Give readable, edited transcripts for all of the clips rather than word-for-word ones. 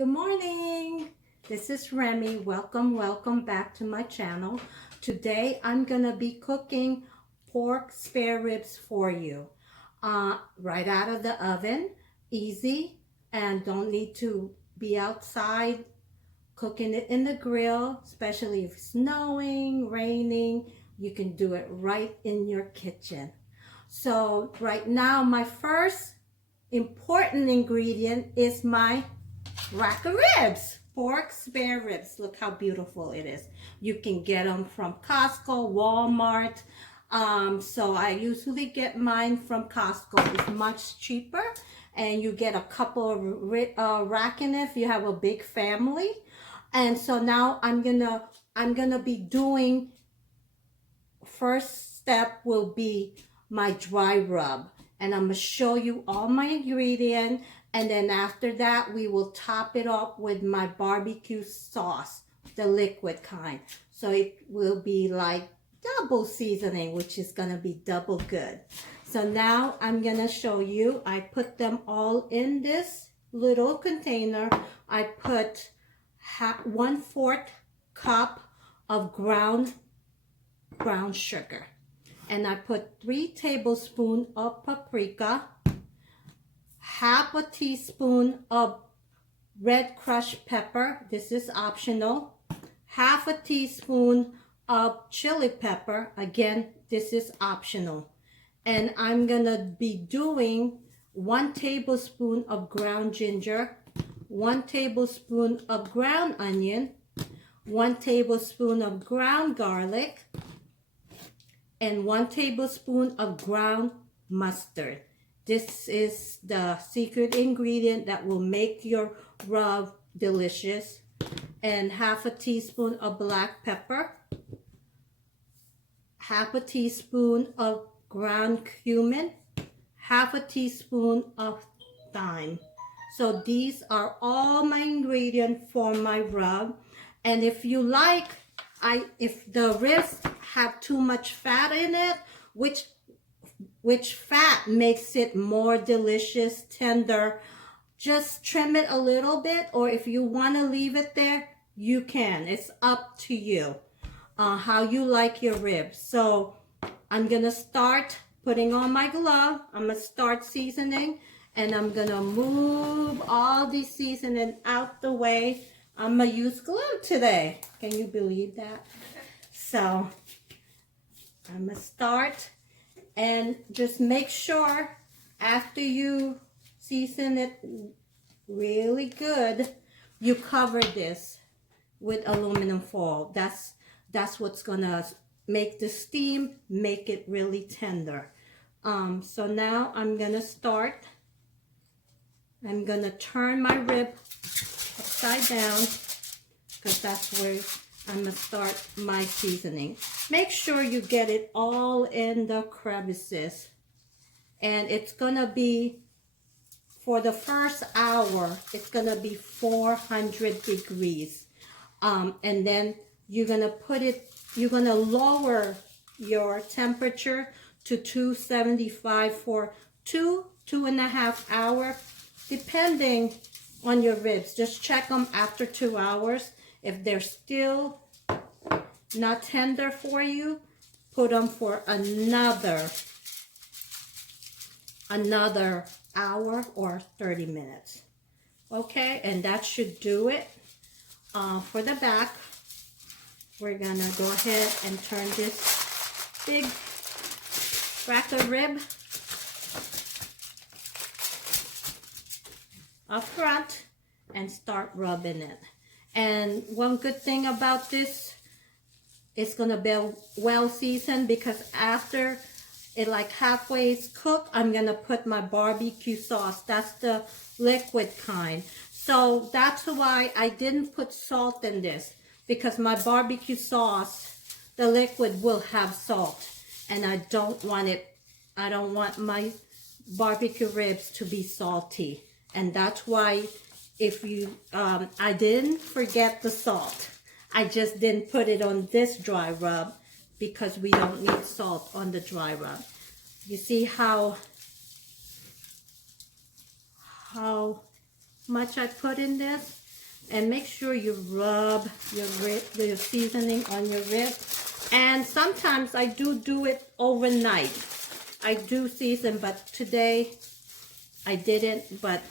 Good morning. This is Remy. Welcome back to my channel. Today I'm gonna be cooking pork spare ribs for you. Right out of the oven, easy, and don't need to be outside cooking it in the grill, especially if it's snowing, raining. You can do it right in your kitchen. So right now, my first important ingredient is my rack of ribs, pork spare ribs. Look how beautiful it is. You can get them from Costco, Walmart. So I usually get mine from Costco. It's much cheaper, and you get a couple of rack in it if you have a big family. And so now I'm gonna be doing. First step will be my dry rub, and I'm gonna show you all my ingredients. And then after that, we will top it up with my barbecue sauce, the liquid kind. So it will be like double seasoning, which is gonna be double good. So now I'm gonna show you, I put them all in this little container. I put 1/4 cup of ground brown sugar. And I put 3 tablespoons of paprika, half a teaspoon of red crushed pepper, this is optional, half a teaspoon of chili pepper, again, this is optional. And I'm gonna be doing 1 tablespoon of ground ginger, 1 tablespoon of ground onion, 1 tablespoon of ground garlic, and 1 tablespoon of ground mustard. This is the secret ingredient that will make your rub delicious. And half a teaspoon of black pepper, half a teaspoon of ground cumin, half a teaspoon of thyme. So these are all my ingredients for my rub. And if you like, if the ribs have too much fat in it, which fat makes it more delicious, tender, just trim it a little bit, or if you want to leave it there, you can. It's up to you how you like your ribs. So I'm gonna start putting on my glove. I'm gonna start seasoning, and I'm gonna move all these seasoning out the way. I'm gonna use glue today. Can you believe that? So I'm gonna start, and just make sure after you season it really good, you cover this with aluminum foil. That's what's gonna make the steam, make it really tender. So now I'm gonna start. I'm gonna turn my rib upside down, because that's where I'm gonna start my seasoning. Make sure you get it all in the crevices, and it's gonna be, for the first hour, it's gonna be 400 degrees. And then you're gonna lower your temperature to 275 for 2.5 hours, depending on your ribs. Just check them after 2 hours. If they're still not tender for you, put them for another hour or 30 minutes. Okay, and that should do it. For the back, we're gonna go ahead and turn this big rack of rib up front and start rubbing it. And one good thing about this, it's gonna be well seasoned, because after it like halfway is cooked, I'm gonna put my barbecue sauce. That's the liquid kind. So that's why I didn't put salt in this, because my barbecue sauce, the liquid, will have salt, and I don't want my barbecue ribs to be salty. And that's why, if you I didn't forget the salt. I just didn't put it on this dry rub, because we don't need salt on the dry rub. You see how much I put in this? And make sure you rub your seasoning on your ribs. And sometimes I do it overnight. I do season, but today I didn't, but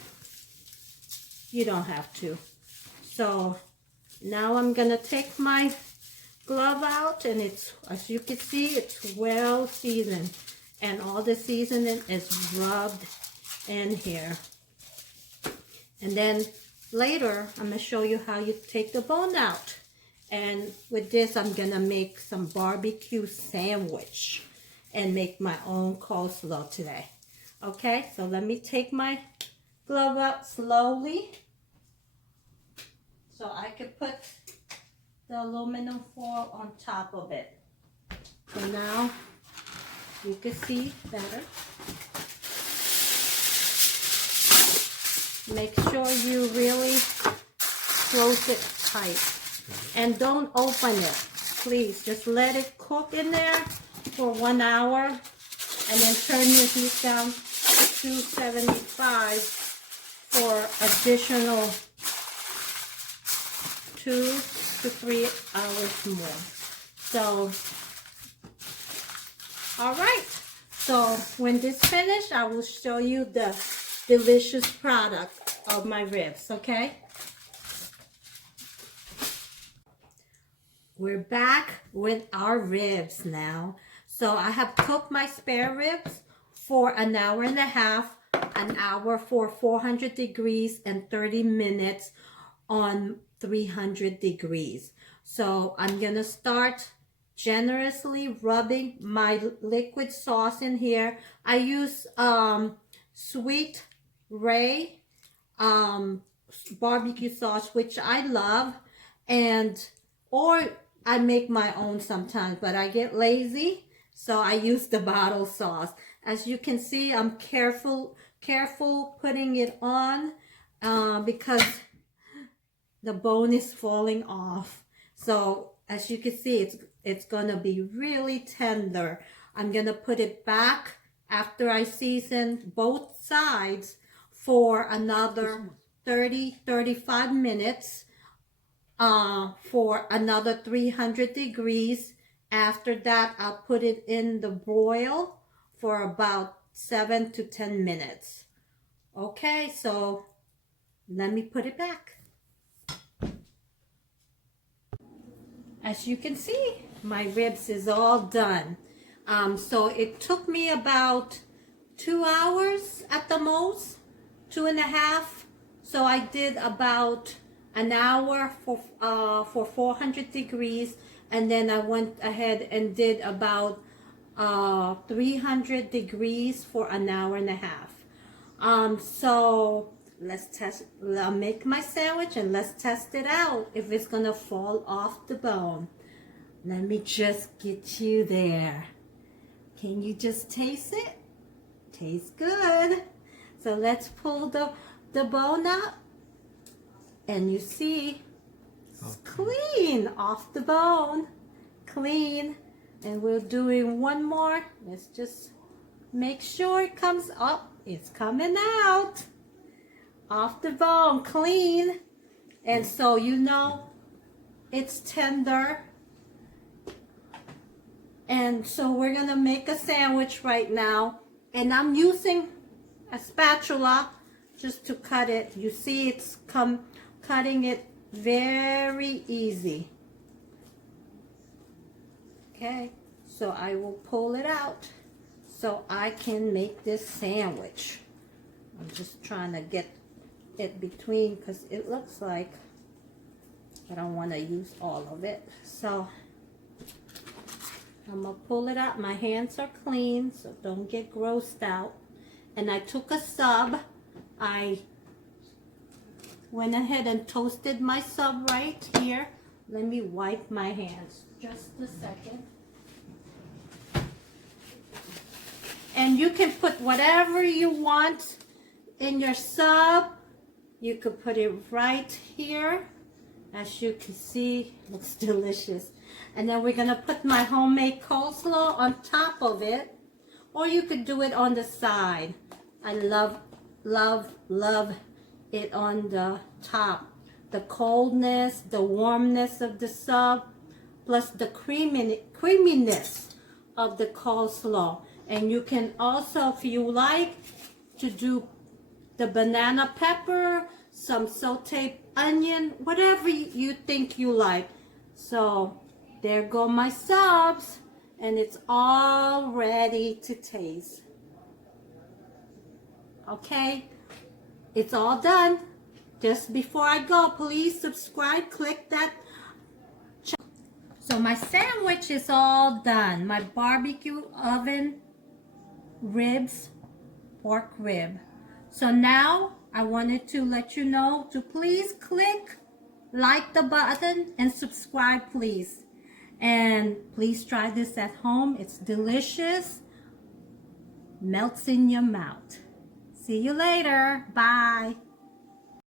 you don't have to. So now I'm gonna take my glove out, and it's, as you can see, it's well seasoned, and all the seasoning is rubbed in here. And then later I'm gonna show you how you take the bone out. And with this I'm gonna make some barbecue sandwich and make my own coleslaw today. Okay, so let me take my glove out slowly so I can put the aluminum foil on top of it. So now you can see better. Make sure you really close it tight. And don't open it, please. Just let it cook in there for 1 hour, and then turn your heat down to 275 for additional 2 to 3 hours more. So, all right. So when this finished, I will show you the delicious product of my ribs, okay? We're back with our ribs now. So I have cooked my spare ribs for 1.5 hours, an hour for 400 degrees, and 30 minutes on 300 degrees. So I'm gonna start generously rubbing my liquid sauce in here. I use Sweet Ray barbecue sauce, which I love, or I make my own sometimes, but I get lazy, so I use the bottle sauce. As you can see, I'm careful putting it on because the bone is falling off. So as you can see, it's gonna be really tender. I'm gonna put it back after I season both sides for another 30-35 minutes for another 300 degrees. After that, I'll put it in the broil for about 7 to 10 minutes. Okay, so let me put it back. As you can see, my ribs is all done. So it took me about 2 hours at the most, 2.5. So I did about an hour for 400 degrees, and then I went ahead and did about 300 degrees for 1.5 hours. So I'll make my sandwich and let's test it out if it's gonna fall off the bone. Let me just get you there. Can you just taste it? Tastes good. So let's pull the bone out, and you see it's clean off the bone, clean. And we're doing one more. Let's just make sure it comes up. It's coming out off the bone, clean. And so you know it's tender. And so we're gonna make a sandwich right now, and I'm using a spatula just to cut it. You see it's cutting it very easy. Okay, so I will pull it out so I can make this sandwich. I'm just trying to get it between because it looks like I don't want to use all of it. So I'm gonna pull it out. My hands are clean, so don't get grossed out. And I took a sub. I went ahead and toasted my sub right here. Let me wipe my hands just a second. And you can put whatever you want in your sub. You could put it right here. As you can see, looks delicious. And then we're gonna put my homemade coleslaw on top of it, or you could do it on the side. I love, love, love it on the top the coldness, the warmness of the sub, plus the creaminess of the coleslaw. And you can also, if you like, to do the banana pepper, some sauteed onion, whatever you think you like. So there go my subs, and it's all ready to taste. Okay, it's all done. Just before I go, please subscribe, click that. So my sandwich is all done. My barbecue oven ribs, pork rib. So now I wanted to let you know to please click like the button and subscribe, please. And please try this at home. It's delicious. Melts in your mouth. See you later. Bye.